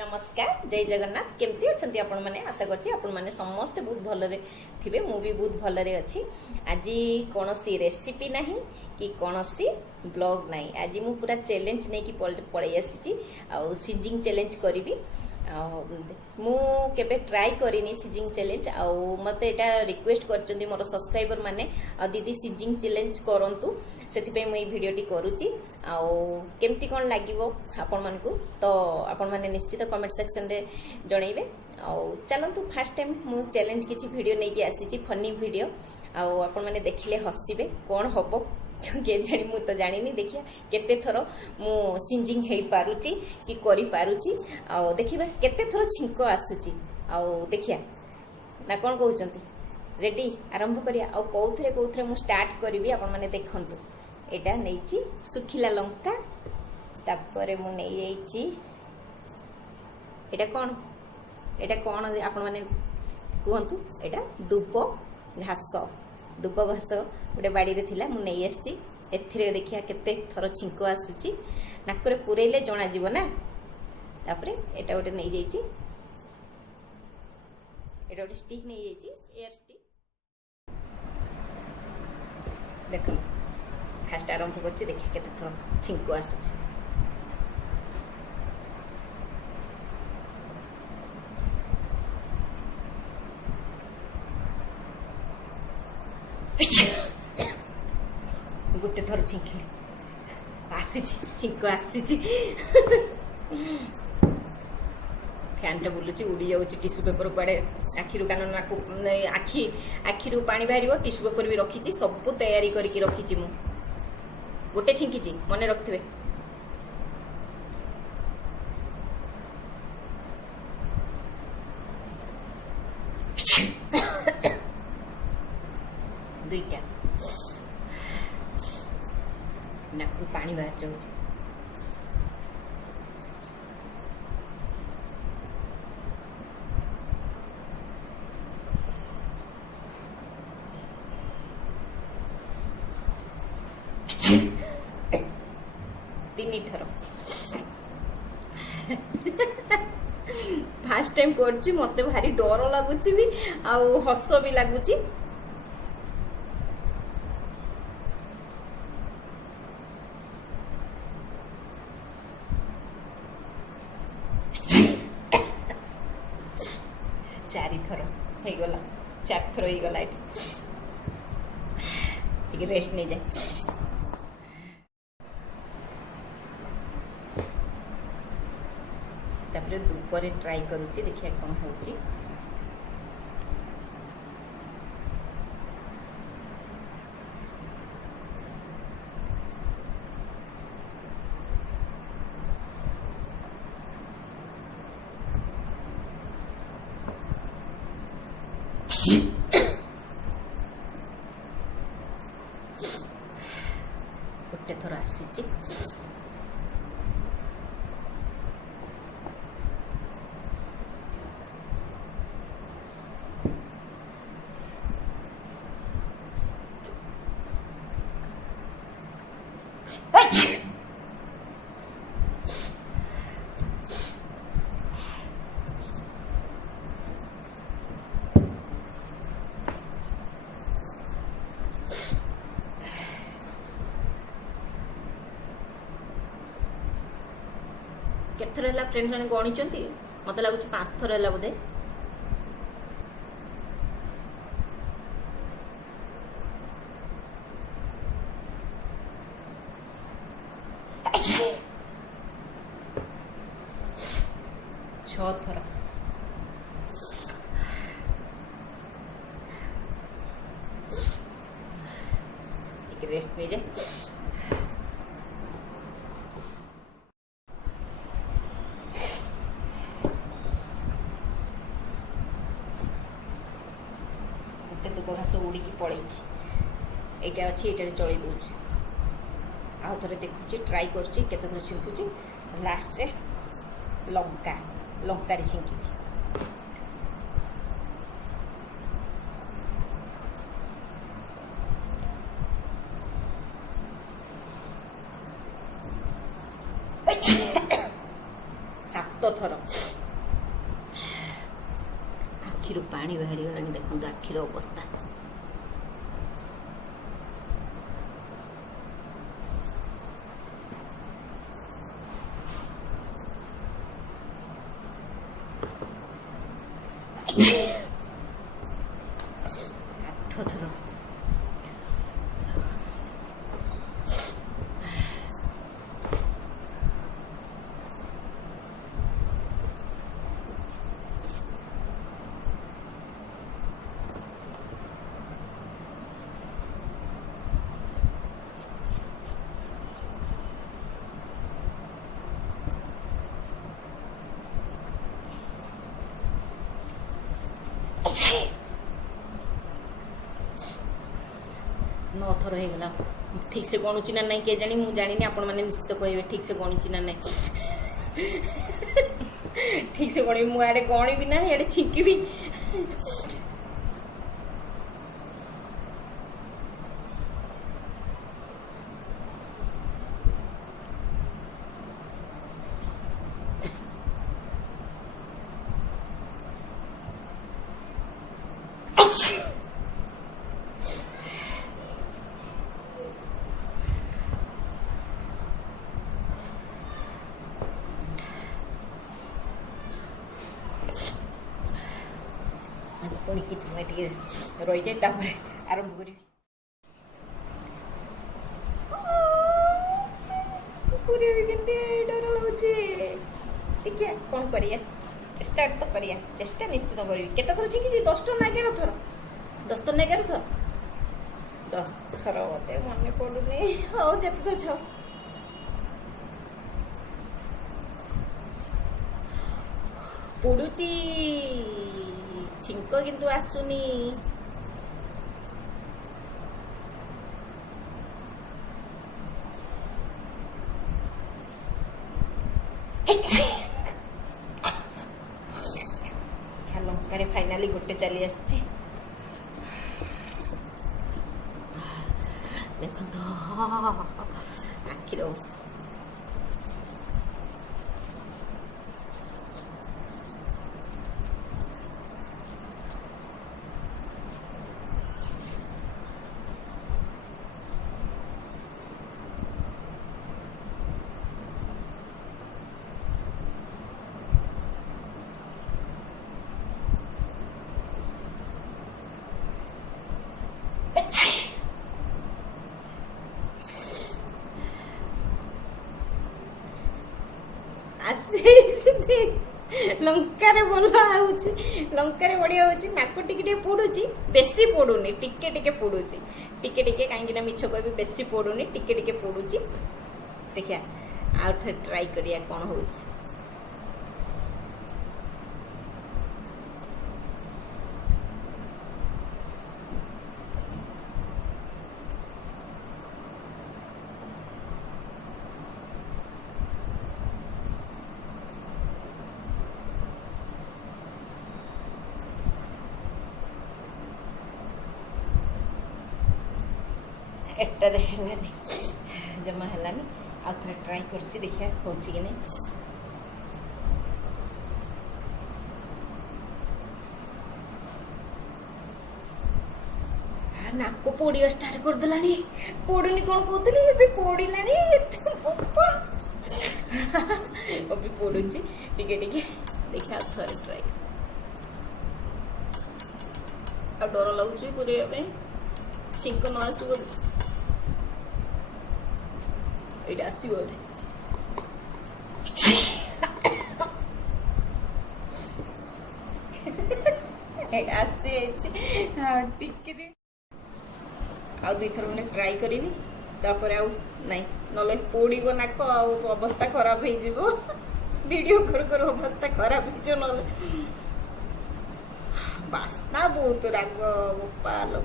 नमस्कार जय जगन्नाथ केमती अच्छा आपण मैंने आशा करने समस्ते बहुत भलरे थे मु भी बहुत भलरे अच्छी आज कौन सी रेसिपी ना कि कौन सी ब्लॉग ना आज मु पूरा चैलेंज नहीं कि पड़े आसी सिजिंग चैलेंज करी मु केबे ट्राई करिनी सिजिंग चैलेंज मत एटा रिक्वेस्ट कर मोर सब्सक्राइबर माने दीदी सिजिंग चैलेंज करंतु से मुझे भिडटी करुच्ची केमती कौन लगे आपण मानक तो आपण मैंने निश्चित कमेंट सेक्शन रे जनइबे चलतु फास्ट टाइम मु चैलेंज किसी वीडियो नहीं कि आसी फनी वीडियो आपण मैंने देखिले हसबे कौन हम के जानी मु तो जानी देखिया केते थर मु सिंजिंग हे पारुची कि करि पारुची देखिबा केते थर छिंको आसुची देखिया ना कौन कहउचंती रेडी आरंभ करिया कौथरे मु स्टार्ट करी आपण मैंने देखंतु एटा नैची सुखिला लंका तापरे मु नै जाईची एटा कोन आपण माने कहंतु एटा दुब घास गोटे बाड़ी रे थिला मु नै आसी एथिरे देखिया केते थर छिंको आसुची नाकरे पुरेले जणा जीव ना तापरे एटा गोटे नै जाईची एटा गोटे स्टिक नै जाईची एयर स्टिक देखो फास्ट आरंभ कर देखिए केते थर छिंको आसुची गोटे थर छिंकिले आसीची छिंको आसीची फैन टा बुलुची उड़ी जाऊँगी टिश्यू पेपर कड़े आखिरु कान आखिरु पानी बाहर टिश्यू पेपर भी रखी सब तैयारी करके रखी मु गोटे छिंकी मन रखिथे दुईटा नाकु पानी बाहर जाऊ तीन थर फास्ट टाइम कर मत भारी डर लगुच भी हस भी लगुच चारि थर हो गला 4 थर हो गला ये रेस्ट नहीं जाए तापर दुपर ट्राई करुच्ची देखिए कौन होची गोटे थर आसी केथर है फ्रेंड मैंने गणी मत लगुच 5 थर है बोधे छ थर रेस्ट नहीं जाए दुब घास उड़ी पड़े यहाँ अच्छी ये चल दूसरी आउ थे देखुची ट्राई करके छिंकुची लास्ट रे लंका छिंकी सात थर ଆଖିରୁ ପାଣି ବାହାରିଗଲାଣି। ଦେଖନ୍ତୁ ଆଖିର ଅବସ୍ଥା। ଆଠ ଥର नौ थर हो गला। ठीक से गणुची ना नहीं के जानी मु जानी आपण मैंने निश्चित कहे ठीक से गणुची ना नहीं ठीक से गणी मु आड़े गणी भी ना आड़े छिंकी भी पुणी कि समय रही जाए आरंभ करी डर लगे देखिए कौन करिया चेष्टा तो करिया चेष्टा निश्चित करी केते थर छिंकी 10 थर ना 11 थर 10 थर ना 11 थर 10 थर मते मन पड़ुनी हो जते थर छाओ पड़ुची छिंक किंतु आसुनी लंका फाइनाली गोटे चली आसी देख आखिर अवस्था लंकार बोला लंकार बढ़िया होची नाको टिके पड़ुची बेसी पड़ुनी टिके पड़ुची टिके कहीं मिछ कह बेसी पड़ुनी टिके पड़ुची देखिया आउ थे ट्राई करिया कौन होची एटा हेलानी जमा हेलानी आ थे ट्राई करछि देखिया होछि कि नहीं नाको पोड़िया स्टार्ट कर देलानी पोड़नी कौन कहतली एबे पोड़िलानी एते पप्पा अभी पोड़ुछि टिके देखिया थरे ट्राई आ डर लागुछि पुरिया पे छिंक न आसु एटा आसीबो एटा आसे हां टिके आ दुई थर मैंने ट्राई करी तापर आउ नहीं नले पोड़ीबो नाक आ अवस्था खराब हो जिवो वीडियो कर अवस्था खराब हो जो नले बास्ना बहुत राग बोपालो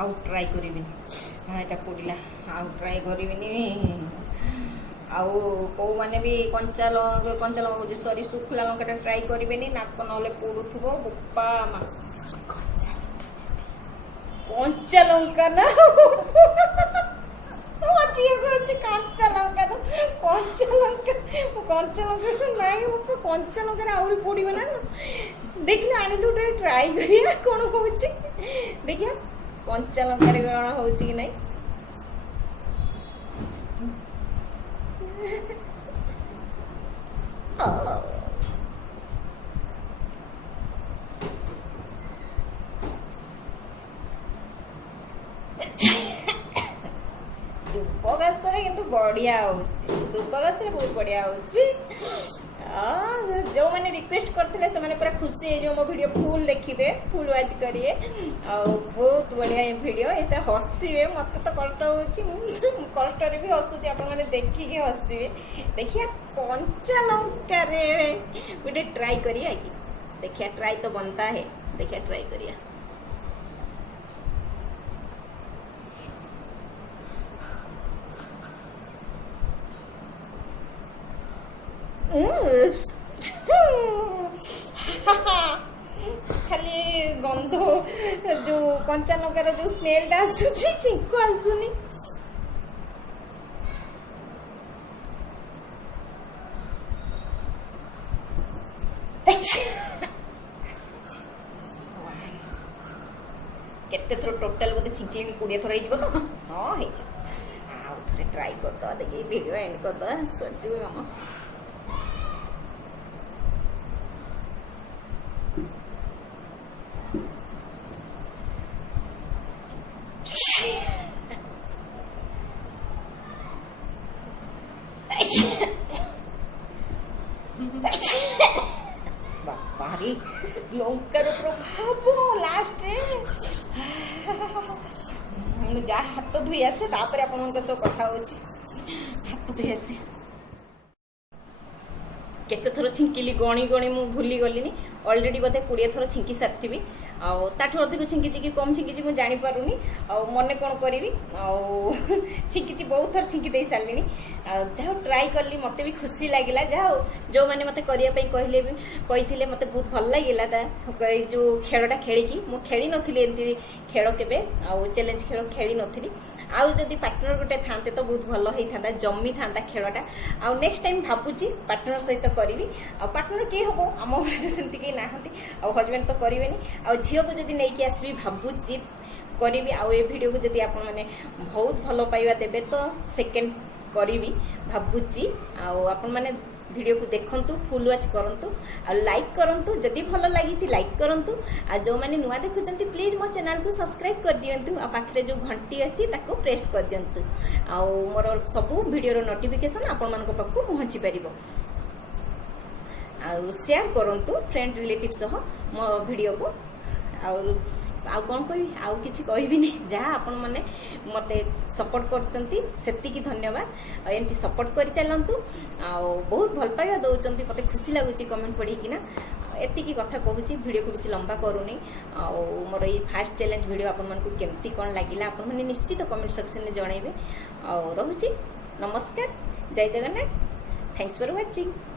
आउ ट्राई करिबिनी हाँ एटा पड़िला आउ ट्राई करिबिनी आउ को माने भी कंचा लंका सॉरी सुखला लंका ट्राई करिबेनी नाक नले पोडुथबो बोपा मा कंचा लंका ना ଝିଅ କହୁଛି କଞ୍ଚା ଲଙ୍କା ତ କଞ୍ଚା ଲଙ୍କା ନାଇଁ କଞ୍ଚା ଲଙ୍କାରେ ଆହୁରି ପୋଡ଼ିବ ନା ଦେଖିଲେ ଆଣିଲୁ ଗୋଟେ ଟ୍ରାଏ କରିବା କ'ଣ ହଉଛି ଦେଖିବା କଞ୍ଚା ଲଙ୍କାରେ କ'ଣ ହଉଛି କି ନାଇଁ ଧୂପଘାସରେ କିନ୍ତୁ ବଢ଼ିଆ ହେଉଛି ଧୂପଘାସରେ ବହୁତ ବଢ଼ିଆ ହେଉଛି ଯେଉଁମାନେ ରିକ୍ୱେଷ୍ଟ କରିଥିଲେ ସେମାନେ ପୁରା ଖୁସି ହେଇଯିବ ମୋ ଭିଡ଼ିଓ ଫୁଲ୍ ଦେଖିବେ ଫୁଲ୍ ୱାଚ୍ କରିବେ ଆଉ ବହୁତ ବଢ଼ିଆ ଏ ଭିଡ଼ିଓ ଏତେ ହସିବେ ମୋତେ ତ କଷ୍ଟ ହେଉଛି ମୁଁ କଷ୍ଟରେ ବି ହସୁଛି ଆପଣମାନେ ଦେଖିକି ହସିବେ ଦେଖିବା କଞ୍ଚା ଲଙ୍କାରେ ଗୋଟେ ଟ୍ରାଏ କରିବା କି ଦେଖିବା ଟ୍ରାଏ ତ ବନତା है ଦେଖିବା ଟ୍ରାଏ କରିବା ଖାଲି ଗନ୍ଧ ଯୋଉ କଞ୍ଚା ଲଙ୍କାର ଯୋଉ ସ୍ମେଲଟା ଆସୁଛି ଛିଙ୍କ ଆସୁନି କେତେ ଥର ଟୋଟାଲ ବୋଧେ ଛିଙ୍କିଲିନି 20 ଥର ହେଇଯିବ ତ ହଁ ହେଇଯିବ ଆଉ ଥରେ ଟ୍ରାଏ କରିଦେବା ଦେଖି ଭିଡ଼ିଓ ଏଣ୍ଡ କରିଦେବା ସରିଯିବ କାମ ବାପାରେ ଲଙ୍କାର ପ୍ରଭାବ ଲାଷ୍ଟରେ ମୁଁ ଯାହା ହାତ ଧୋଇ ଆସେ ତାପରେ ଆପଣଙ୍କ ସହ କଥା ହେଉଛି ହାତ ଧୋଇ ଆସେ କେତେ ଥର ଛିଙ୍କିଲି ଗଣି ଗଣି ମୁଁ ଭୁଲି ଗଲିନି ଅଲରେଡ଼ି ବୋଧେ 20 ଥର ଛିଙ୍କି ସାରିଥିବି ଆଉ ତାଠୁ ଅଧିକ ଛିଙ୍କିଛି କି କମ୍ ଛିଙ୍କିଛି ମୁଁ ଜାଣିପାରୁନି ଆଉ ମନେ କ'ଣ କରିବି ଆଉ ଛିଙ୍କିଛି ବହୁତ ଥର ଛିଙ୍କି ଦେଇ ସାରିଲିଣି ଆଉ ଯାହା ଟ୍ରାଏ କଲି ମୋତେ ବି ଖୁସି ଲାଗିଲା ଯାହା ହଉ ଯେଉଁମାନେ ମୋତେ କରିବା ପାଇଁ କହିଥିଲେ ମୋତେ ବହୁତ ଭଲ ଲାଗିଲା ତା ଏଇ ଯେଉଁ ଖେଳଟା ଖେଳିକି ମୁଁ ଖେଳି ନଥିଲି ଏମିତି ଖେଳ କେବେ ଆଉ ଚ୍ୟାଲେଞ୍ଜ ଖେଳ ଖେଳି ନଥିଲି ଆଉ ଯଦି ପାର୍ଟନର ଗୋଟେ ଥାନ୍ତେ ତ ବହୁତ ଭଲ ହେଇଥାନ୍ତା ଜମିଥାନ୍ତା ଖେଳଟା ଆଉ ନେକ୍ସଟ ଟାଇମ୍ ଭାବୁଛି ପାର୍ଟନର ସହିତ କରିବି ଆଉ ପାର୍ଟନର କିଏ ହେବ ଆମ ଘରେ ତ ସେମିତି କେହି ନାହାନ୍ତି ଆଉ ହଜବେଣ୍ଡ ତ କରିବେନି ଆଉ ଝିଅକୁ ଯଦି ନେଇକି ଆସିବି ଭାବୁଛି କରିବି ଆଉ ଏ ଭିଡ଼ିଓକୁ ଯଦି ଆପଣମାନେ ବହୁତ ଭଲ ପାଇବା ଦେବେ ତ ସେକେଣ୍ଡ କରିବି ଭାବୁଛି ଆଉ ଆପଣମାନେ ଭିଡ଼ିଓକୁ ଦେଖନ୍ତୁ ଫୁଲ୍ ୱାଚ୍ କରନ୍ତୁ ଆଉ ଲାଇକ୍ କରନ୍ତୁ ଯଦି ଭଲ ଲାଗିଛି ଲାଇକ୍ କରନ୍ତୁ ଆଉ ଯେଉଁମାନେ ନୂଆ ଦେଖୁଛନ୍ତି ପ୍ଲିଜ୍ ମୋ ଚ୍ୟାନେଲକୁ ସବସ୍କ୍ରାଇବ୍ କରିଦିଅନ୍ତୁ ଆଉ ପାଖରେ ଯେଉଁ ଘଣ୍ଟି ଅଛି ତାକୁ ପ୍ରେସ୍ କରିଦିଅନ୍ତୁ ଆଉ ମୋର ସବୁ ଭିଡ଼ିଓର ନୋଟିଫିକେସନ୍ ଆପଣମାନଙ୍କ ପାଖକୁ ପହଞ୍ଚି ପାରିବ ଆଉ ସେୟାର କରନ୍ତୁ ଫ୍ରେଣ୍ଡ ରିଲେଟିଭ୍ ସହ ମୋ ଭିଡ଼ିଓକୁ ଆଉ କ'ଣ କହିବି ଆଉ କିଛି କହିବିନି ଯାହା ଆପଣମାନେ ମୋତେ ସପୋର୍ଟ କରୁଛନ୍ତି ସେତିକି ଧନ୍ୟବାଦ ଆଉ ଏମିତି ସପୋର୍ଟ କରି ଚାଲନ୍ତୁ ଆଉ ବହୁତ ଭଲ ପାଇବା ଦେଉଛନ୍ତି ମୋତେ ଖୁସି ଲାଗୁଛି କମେଣ୍ଟ ପଢ଼ିକିନା ଏତିକି କଥା କହୁଛି ଭିଡ଼ିଓକୁ ବେଶୀ ଲମ୍ବା କରୁନି ଆଉ ମୋର ଏଇ ଫାର୍ଷ୍ଟ ଚ୍ୟାଲେଞ୍ଜ ଭିଡ଼ିଓ ଆପଣମାନଙ୍କୁ କେମିତି କ'ଣ ଲାଗିଲା ଆପଣମାନେ ନିଶ୍ଚିତ କମେଣ୍ଟ ସେକ୍ସନରେ ଜଣାଇବେ ଆଉ ରହୁଛି ନମସ୍କାର ଜୟ ଜଗନ୍ନାଥ ଥ୍ୟାଙ୍କସ୍ ଫର୍ ୱାଚିଂ